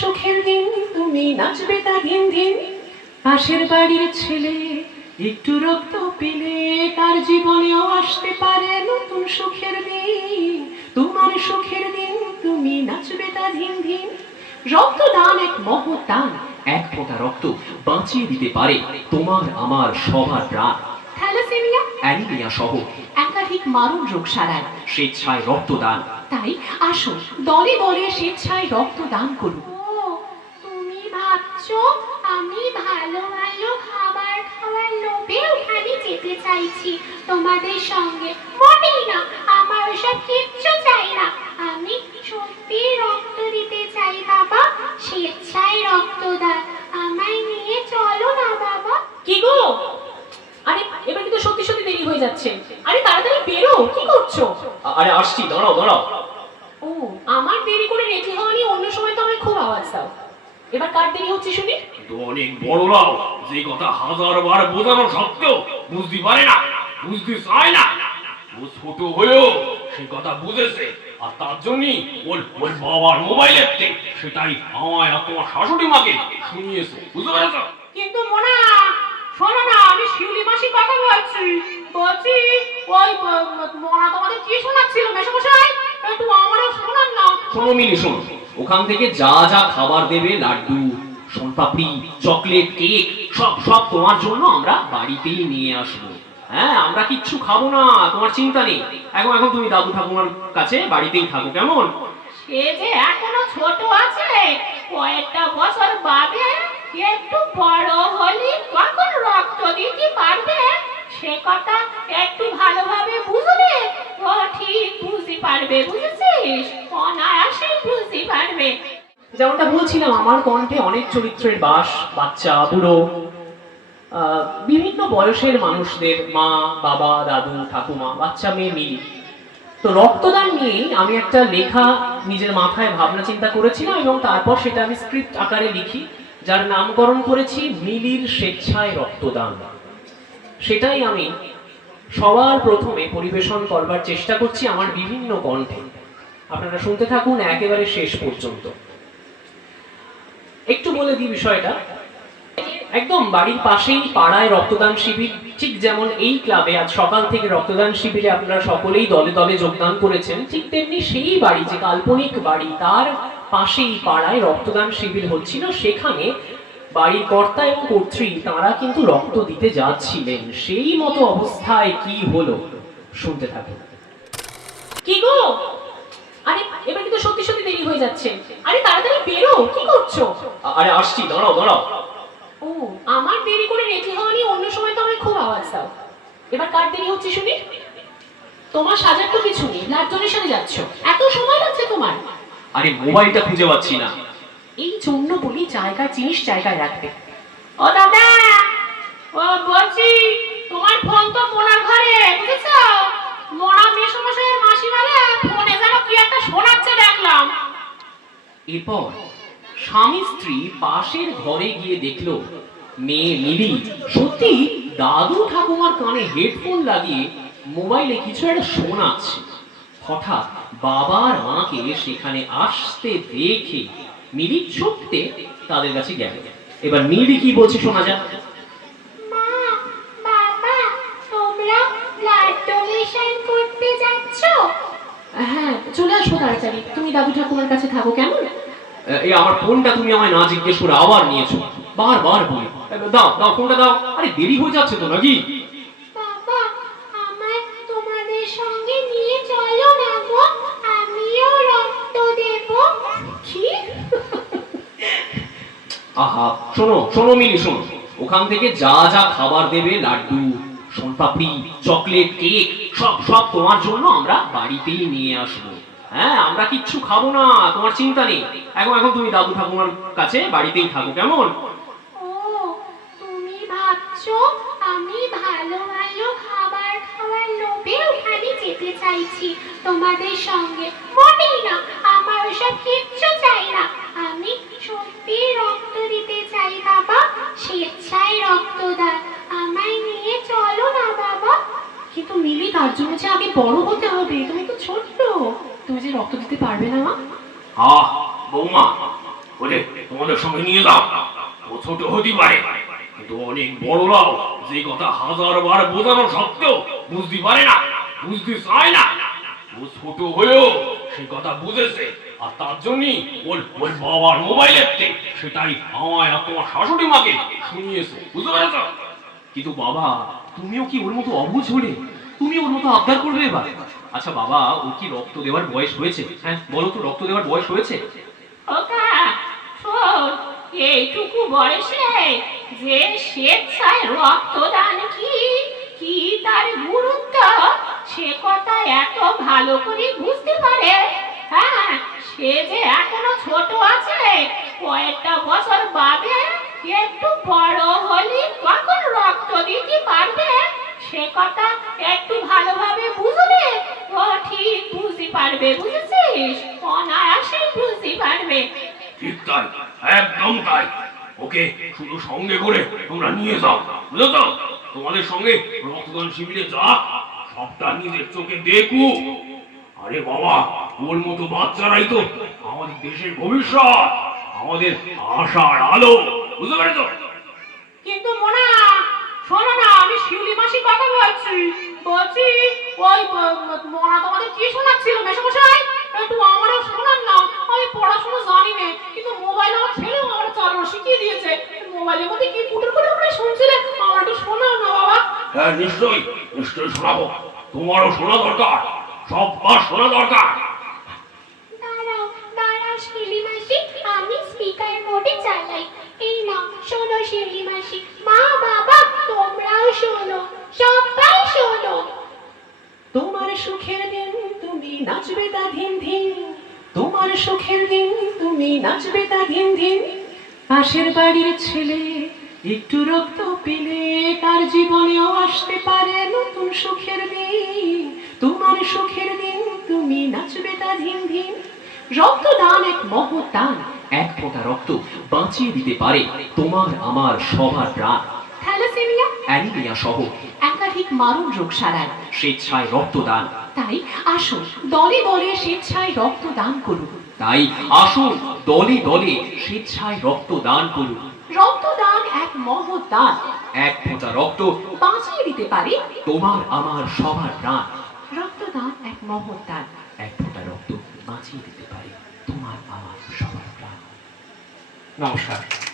সুখের দিন, তুমি নাচবে তা দিন দিন পাশের বাড়ির ছেলে, একটু রক্ত পেলে তার জীবনেও আসতে পারে নতুন সুখের দিন। তোমার সুখের দিন, তুমি নাচবে তা দিন দিন রক্তদান এক মহৎ দান, এক ফোঁটা রক্ত বাঁচিয়ে দিতে পারে তোমার আমার সবার প্রাণ। থ্যালাসেমিয়া অ্যানিমিয়া সহ একাধিক মারণ রোগ সারায় স্বেচ্ছায় রক্তদান। তাই আসুন দলে দলে স্বেচ্ছায় রক্তদান করুন তুমি ভাবছ আমি ভালো ভালো খাবার খাওয়ার লোভে ওখানে যেতে চাইছি? তোমাদের সঙ্গে মোটেই না আমার ওসব কিচ্ছু চাই না। আমি সত্যি রক্ত দিতে চাই বাবা স্বেচ্ছায় রক্তদান আমায় নিয়ে চলো না বাবা কি গো আরে এবার কিন্তু সত্যি সত্যি দেরি হয়ে যাচ্ছে আরে তাড়াতাড়ি বেরো কি করছ আরে আসছি দাঁড়াও দাঁড়াও ও আমার দেরি করে রেডি হওয়া নিয়ে অন্য সময় তো আমায় খুব আওয়াজ দাও এবার কার দেরি হচ্ছে শুনি? তো অনেক বড়রাও যে কথা হাজার বার বোঝানো সত্ত্বেও বুঝতে পারে না বুঝতে চায় না। ও ছোট হয়েও সে কথা বুঝেছে আর তার জন্যই ওর ওর বাবার মোবাইলের সেটাই আমায় আর তোমার শাশুড়ি মাকে শুনিয়েছে বুঝতে পেরেছ? কিন্তু মোনা শোনো না আমি শিউলি মাসি কথা বলছি। বলছি ওই মোনা তোমাদের কি শোনাচ্ছিল? মেশমশাই একটু আমারও শোনান না। শোনো মিলি শোনো। ওখান থেকে যা যা খাবার দেবে, লাড্ডু সোনপাপড়ি চকলেট, কেক, সব সব তোমার জন্য আমরা বাড়িতেই নিয়ে আসব। হ্যাঁ আমরা কিচ্ছু খাব না, তোমার চিন্তা নেই। এখন এখন তুমি দাদু ঠাকুমার কাছে বাড়িতেই থাকো, কেমন? সে যে এখনও ছোট আছে, কয়েকটা বছর বাদে একটু বড় হলে তখন রক্ত দিতে পারবে? সে কথা একটু ভালোভাবে বুঝবে ও ঠিক বুঝতে পারবে, বুঝেছিস? অনায়াসেই পারবে যেমনটা বলছিলাম, আমার কণ্ঠে অনেক চরিত্রের বাস, বাচ্চা, বুড়ো বিভিন্ন বয়সের মানুষদের মা, বাবা, দাদু, ঠাকুমা, বাচ্চা, মেয়ে মিলি। তো রক্তদান নিয়েই আমি একটা লেখা নিজের মাথায় ভাবনা চিন্তা করেছিলাম এবং তারপর সেটা আমি স্ক্রিপ্ট আকারে লিখি, যার নামকরণ করেছি মিলির স্বেচ্ছায় রক্তদান। সেটাই আমি সবার প্রথমে পরিবেশন করবার চেষ্টা করছি আমার বিভিন্ন কণ্ঠে। আপনারা শুনতে থাকুন একেবারে শেষ পর্যন্ত। একটু বলে দিই বিষয়টা। একদম বাড়ির পাশেই পাড়ায় রক্তদান শিবির, ঠিক যেমন এই ক্লাবে আজ সকাল থেকে রক্তদান শিবিরে আপনারা সকলেই দলে দলে যোগদান করেছেন, ঠিক তেমনি সেই বাড়ি যে কাল্পনিক বাড়ি, তার পাশেই পাড়ায় রক্তদান শিবির হচ্ছিল, সেখানে বাড়ির কর্তা এবং কর্ত্রী, তারা কিন্তু রক্ত দিতে যাচ্ছিলেন। সেই মতো অবস্থায় কি হলো? শুনতে থাকুন। কি গো আরে এবার কিন্তু সত্যি সত্যি দেরি হয়ে যাচ্ছে। আরে তাড়াতাড়ি বেরো কি করছ? আরে আসছি দাঁড়াও দাঁড়াও। ও আমার দেরি করে রেডি হওয়া নিয়ে অন্য সময় তো আমায় খুব আওয়াজ দাও। এবার কার দেরি হচ্ছে শুনি? তোমার সাজার তো কিছু নেই ব্লাড ডোনেশনে যাচ্ছ। এত সময় লাগছে তোমার? আরে মোবাইলটা খুঁজে পাচ্ছি না। এই জন্য বলি জায়গার জিনিস জায়গায় রাখবে। ও দাদা! ও বলছি তোমার ফোন তো মোনার ঘরে বুঝেছ? মোনা মেসমশাইয়ের মাসিমারে ফোনে যেন কি একটা শোনাচ্ছে দেখলাম এরপর স্বামী স্ত্রী পাশের ঘরে গিয়ে দেখল, মেয়ে মিলি সত্যি দাদু ঠাকুমার কানে হেডফোন লাগিয়ে মোবাইলে কিছু একটা শোনাচ্ছে। হঠাৎ বাবার মাকে সেখানে আসতে দেখে মিলি ছুটতে তাদের কাছে গেল। এবার মিলি কি বলছে শোনা যাক মা বাবা তোমরা ব্লাড ডোনেশন করতে যাচ্ছ হ্যাঁ চলে আসব তাড়াতাড়ি। তুমি দাদু ঠাকুমার কাছে থাকো কেমন? এই আমার ফোনটা তুমি আমায় না জিজ্ঞেস করে আবার নিয়েছো। বারবার বলি। দাও দাও ফোনটা দাও। আরে দেরি হয়ে যাচ্ছে তো নাকি? বাবা আমায় তোমাদের সঙ্গে নিয়ে চলো না গো। আমিও রক্ত দেব। কি? আহা শোনো শোনো মিলি শোনো। ওখান থেকে যা যা খাবার দেবে লাড্ডু সোনপাপড়ি, চকলেট, কেক, সব সব তোমার জন্য আমরা বাড়িতেই নিয়ে আসব। হ্যাঁ আমরা কিচ্ছু খাব না, তোমার চিন্তা নেই। এখন এখন তুমি দাদু ঠাকুমার কাছে বাড়িতেই থাকো, কেমন? ও, তুমি আমি ভালো ভালো খাবার খাওয়ার লোভে ওখানে যেতে চাইছি? তোমাদের সঙ্গে মোটেই না, আমার ওসব কিচ্ছু চাই না। আমি সত্যি রক্ত দিতে চাই, বাবা, স্বেচ্ছায় রক্তদান। চলো না, বাবা। কিন্তু মিলি তার জন্য যে আগে বড় হতে হবে, তুমি তো তুমি যে রক্ত দিতে পারবে না বৌমা, বলে তোমাদের সঙ্গে নিয়ে যাও। ও ছোট হতে পারে। কিন্তু অনেক যে কথা হাজার বার বোঝানো সত্ত্বেও বুঝতে পারে না, বুঝতে চায় না। ও ছোট হয়েও সে কথা বুঝেছে, আর তার জন্যই ওর ওর বাবার মোবাইলেতে সেটাই আমায় আর তোমার শাশুড়ি মাকে শুনিয়েছে। বুঝতে পেরেছ? কিন্তু বাবা, তুমিও কি ওর মতো অবুঝ হলে? তুমি ওর মতো আবদার করবে এবার। আচ্ছা বাবা, ওর কি রক্ত দেওয়ার বয়স হয়েছে? হ্যাঁ বলো তো, রক্ত দেওয়ার বয়স হয়েছে? এইটুকু বয়সে যে স্বেচ্ছায় কি? কি তার গুরুত্ব? সে কথা এত ভালো করে বুঝতে পারে? হ্যাঁ সে যে এখনও ছোট আছে, কয়েকটা বছর বাদে একটু বড় হলে তখন রক্ত দিতে পারবে? সে কথা একটু ভালোভাবে বুঝবে? ও ঠিক বুঝতে পারবে, বুঝেছিস? অনায়াসেই বুঝতে পারবে। ঠিক তাই, একদম তাই। ওকে শুধু সঙ্গে করে তোমরা নিয়ে যাও, বুঝেছ? তোমাদের সঙ্গে রক্তদান শিবিরে যা, সবটা নিজের চোখে দেখু। আরে বাবা, ওর মতো বাচ্চারাই তো আমাদের দেশের ভবিষ্যৎ, আমাদের আশার আলো। বুঝতে পেরেছ? কিন্তু মোনা শোনো না আমি শিউলি মাসি কথা বলছি। বলছি ওই মোনা তোমাদের কি শোনাচ্ছিল? মেশমশাই একটু আমারও শোনান না। আমি পড়াশোনা জানি না কিন্তু মোবাইল আমার ছেলেও আমার চালানো শিখিয়ে দিয়েছে? মোবাইলের মধ্যে কি কুটুর কুটুর করে শুনছিলে? আমার একটু শোনাও না বাবা। হ্যাঁ নিশ্চয়ই নিশ্চয়ই শোনাবো। তোমারও শোনা দরকার। সববার শোনা দরকার। দাঁড়াও দাঁড়াও শিউলি মাসি আমি স্পিকার মোডে চালাই। এই না শোনো শিউলি মাসি। মা, বাবা, তোমরাও শোনো, সবাই শোনো। তোমার সুখের দিন তুমি নাচবে তা ধিন ধিন। তোমার সুখের দিন তুমি নাচবে তা ধিন ধিন। পাশের বাড়ির ছেলে একটু রক্ত পেলে তার জীবনেও আসতে পারে নতুন সুখের দিন। তোমার সুখের দিন তুমি নাচবে তা ধিন ধিন। রক্তদান এক মহৎ এক ফোঁটা রক্ত বাঁচিয়ে দিতে পারে তোমার আমার সবার প্রাণ। থ্যালাসেমিয়া? অ্যানিমিয়া সহ। একাধিক মারণ রোগ সারায়। স্বেচ্ছায় রক্তদান। তাই আসুন দলে দলে স্বেচ্ছায় রক্তদান করুন। তাই আসুন দলে দলে স্বেচ্ছায় রক্তদান করুন। রক্তদান এক মহৎ দান। এক ফোঁটা রক্ত বাঁচিয়ে দিতে পারে তোমার আমার সবার প্রাণ। রক্তদান এক মহৎ দান। এক ফোঁটা রক্ত বাঁচিয়ে দিতে পারে তোমার আমার সবার প্রাণ নমস্কার